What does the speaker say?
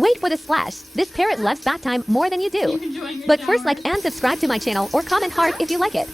Wait for the splash. This parrot loves bath time more than you do. But first like and subscribe to my channel or comment heart if you like it.